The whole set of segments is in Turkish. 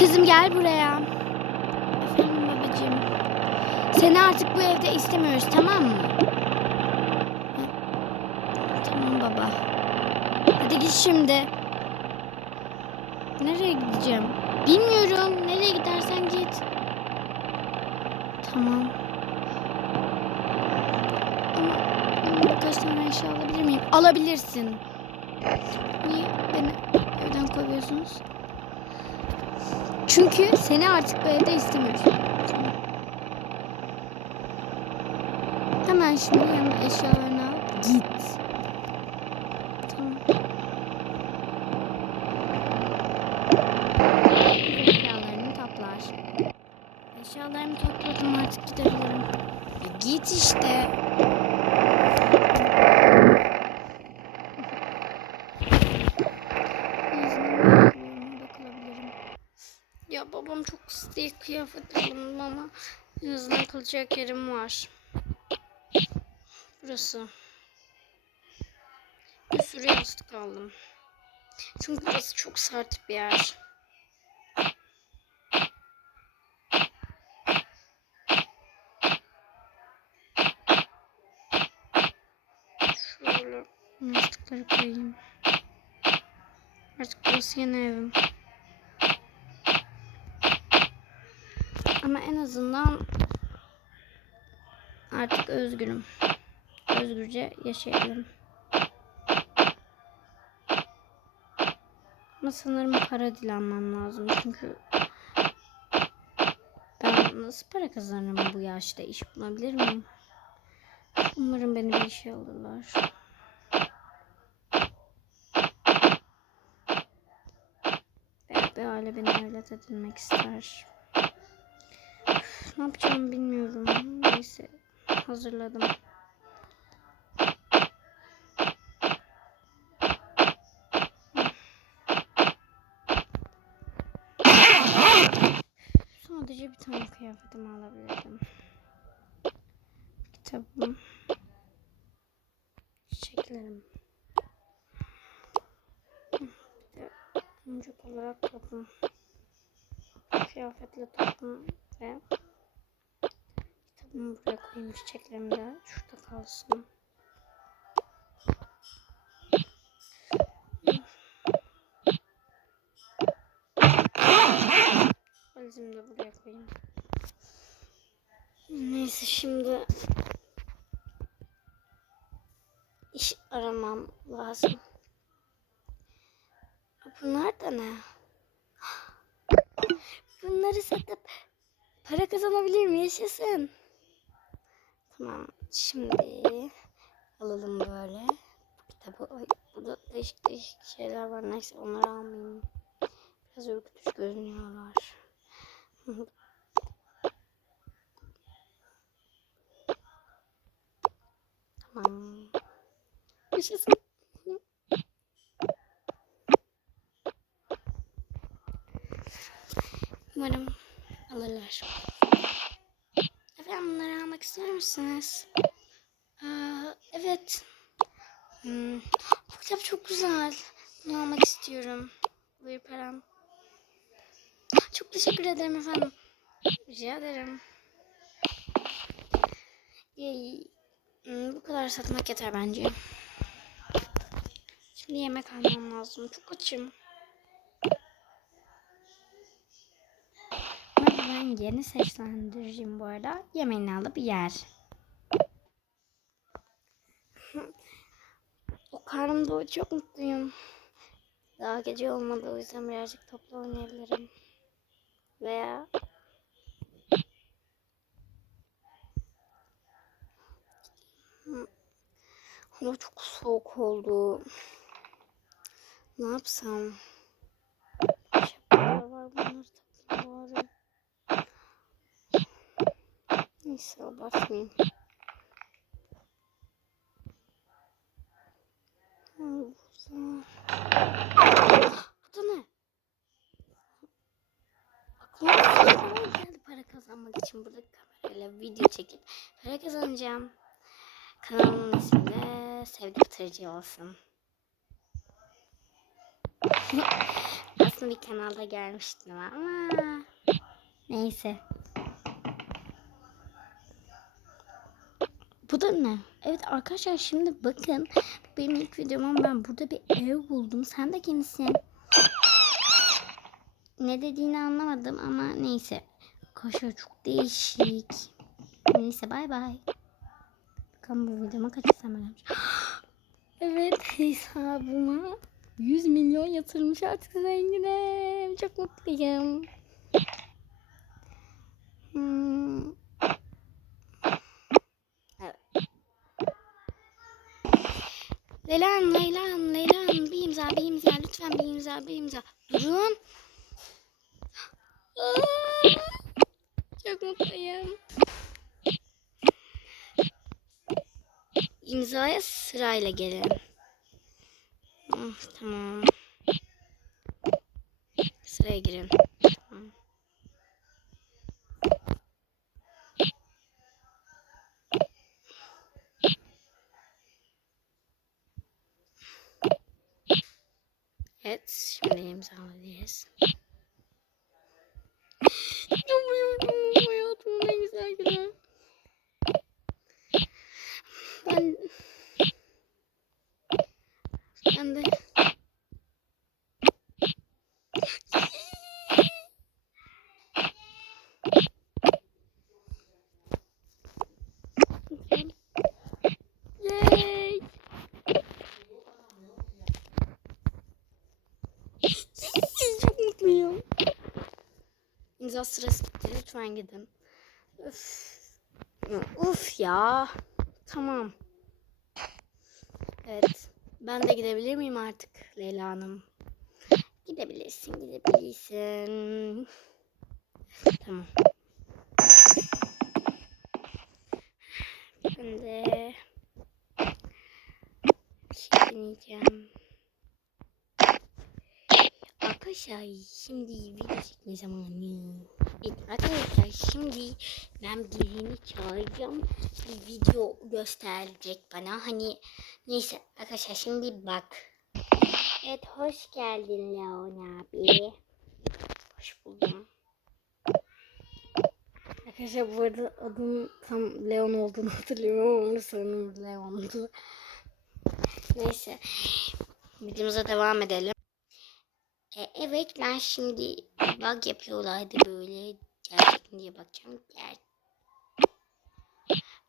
Kızım gel buraya. Efendim babacığım. Seni artık bu evde istemiyoruz tamam mı? Tamam baba. Hadi git şimdi. Nereye gideceğim? Bilmiyorum. Nereye gidersen git. Tamam. Ama, ama birkaç tane eşya alabilir miyim? Alabilirsin. Niye beni evden kovuyorsunuz? Çünkü seni artık bu evde istemiyoruz. Hemen şimdi yanına eşyalarını al. Git. Eşyalarını toplar. Eşyalarımı topladım artık gidebilirim. E git işte. İsteği kıyafet alındım ama en azından kalacak yerim var. Burası. Bir sürü yastık aldım. Çünkü burası çok sert bir yer. Şöyle yastıkları koyayım. Artık burası yeni evim. Ama en azından artık özgürüm. Özgürce yaşayabilirim. Ama sanırım para dilenmem lazım çünkü ben nasıl para kazanırım bu yaşta iş bulabilir miyim? Umarım beni bir işe alırlar. Bir aile beni evlat edinmek ister. Ne yapacağımı bilmiyorum. Neyse hazırladım. Sadece bir tane kıyafetimi alabilirdim. Kitabım. Çiçeklerim. Oyuncak olarak topum. Kıyafetle topum ve kitabımı buraya koyayım. Çiçeklerim de şurada kalsın. Valizimi de buraya koyayım. Neyse şimdi iş aramam lazım. Bunlar da ne? Bunları satıp para kazanabilir mi? Yaşasın. Tamam. Şimdi alalım böyle. Kitabı. Ay, burada değişik değişik şeyler var. Neyse onları almayayım. Biraz ürkütücü görünüyorlar. tamam. Yaşasın. Umarım alırlar. Efendim bunları almak ister misiniz? Aa, evet. Hmm, bu kitap çok güzel. Bunu almak istiyorum. Buyur param. Çok teşekkür ederim efendim. Rica ederim. Yay. Hmm, bu kadar satmak yeter bence. Şimdi yemek almam lazım. Çok açım. Ama ben yeni seslendireceğim bu arada. Yemeğini alıp yer. o karnımda çok mutluyum. Daha gece olmadı o yüzden birazcık topla oynayabilirim. Veya Hava çok soğuk oldu. Ne yapsam? Şapkalar var bunları takayım. Neyse abartmayayım. Burada. Burada ne? Aklıma falan geldi para kazanmak için burada kamerayla video çekip para kazanacağım. Kanalımın ismi de Sevgi Bitirici olsun. Aslında bir kanalda görmüştüm ama neyse. Bu da ne? Evet arkadaşlar şimdi bakın benim ilk videom ama ben burada bir ev buldum. Sen de kimsin? Ne dediğini anlamadım ama neyse. Arkadaşlar çok değişik. Neyse bay bay. Bakalım bu videoma kaç izlenme gelmiş. evet hesabıma 100 milyon yatırmış artık zenginim. Çok mutluyum. Leylan, Leylan, Leylan bir imza, bir imza, lütfen bir imza, bir imza. Durun. Çok mutluyum. İmzaya sırayla gelin. Ah, tamam. Sıraya girin. Tamam. Evet, şimdi imzalayacağız. Yapıyorum hayatımın en güzel günü. Ben ben de Yay! Çok mutluyum. İmza sırası bitti. Lütfen gidin. Üf. Uf ya. Tamam. Evet. Ben de gidebilir miyim artık Leyla Hanım? Gidebilirsin, gidebilirsin. Tamam. De bir şey. Arkadaşlar şimdi video çekme zamanı. Evet arkadaşlar şimdi ben birini çağıracağım. Bir video gösterecek bana. Hani neyse arkadaşlar şimdi bak. Evet hoş geldin Leon abi. Hoş buldum. Arkadaşlar bu arada adım tam Leon olduğunu hatırlıyorum ama sanırım Leon'du. Neyse. Videomuza devam edelim. E, evet ben şimdi bug yapıyorlardı böyle gerçek diye bakacağım. Ger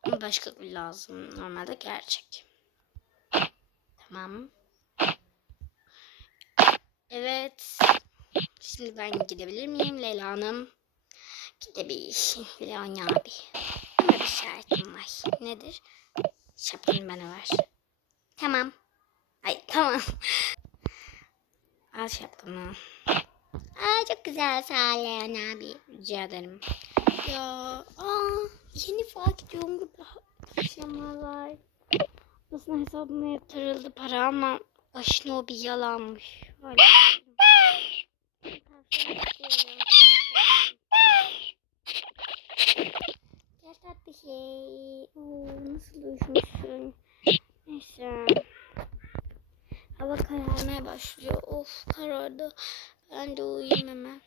Ama başka bir lazım. Normalde gerçek. Tamam. Evet. Şimdi ben gidebilir miyim Leyla Hanım? Gidebilirsin Leon abi. Ama bir şartım var. Nedir? Şapkanı bana ver. Tamam. Ay tamam. Al şapkamı. Aa çok güzel Leon abi. Rica ederim. Ya aa yeni fark ediyorum burada akşamlar var. Aslında hesabıma yatırıldı para ama başına o bir yalanmış. Öyle. Gel tatlı şey. Oo, nasıl uyumuşsun. Neyse. Hava kararmaya başlıyor. Of karardı. Ben de uyuyayım hemen.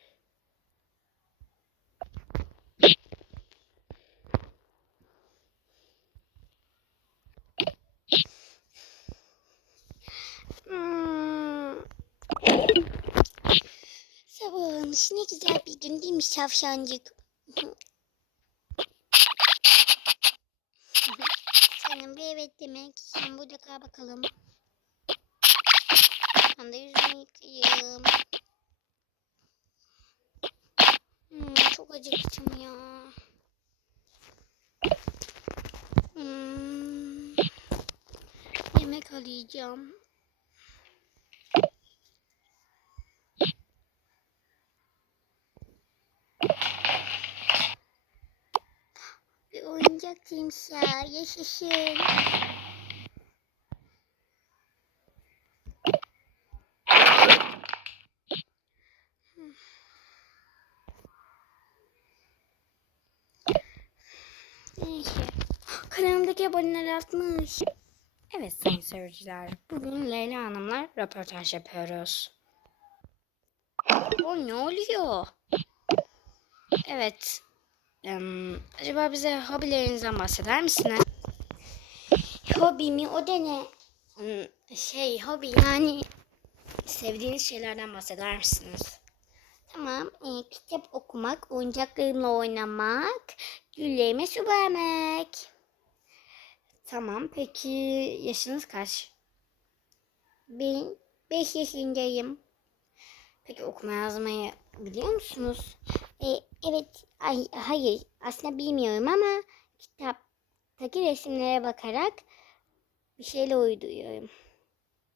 Hmm. Sabahmış ne güzel bir gün değil mi şavşancık? Senin bir evet demek. Sen burada kal bakalım. Ben de yüzümü yıkayayım. Hmm, çok acıktım ya. Hmm, yemek arayacağım. Bir oyuncak timsah yaşasın. Neyse. Kanalımdaki aboneler artmış. Evet sayın seyirciler. Bugün Leyla Hanım'la röportaj yapıyoruz. O ne oluyor? Evet. Em, acaba bize hobilerinizden bahseder misiniz? Hobi mi? O da ne? Hmm, Şey hobi yani sevdiğiniz şeylerden bahseder misiniz? Tamam. e, kitap okumak, oyuncaklarımla oynamak, güllerime su vermek. Tamam. Peki yaşınız kaç? Ben 5 yaşındayım. Peki okuma yazmayı biliyor musunuz? E, evet. Ay, hayır. Aslında bilmiyorum ama kitaptaki resimlere bakarak bir şeyle uyduruyorum.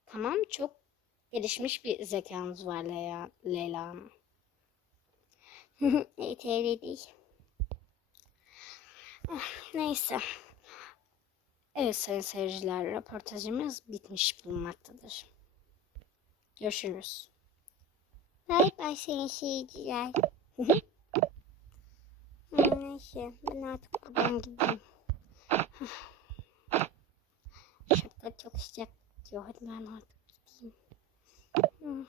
Tamam. Çok gelişmiş bir zekanız var Leyla, Leyla evet öyle değil. Ah, Neyse. Evet sayın seyirciler röportajımız bitmiş bulunmaktadır. Görüşürüz. Bay bay sayın seyirciler. Neyse ben artık buradan gideyim. Şurada çok sıcak diyor. Hadi ben artık gideyim.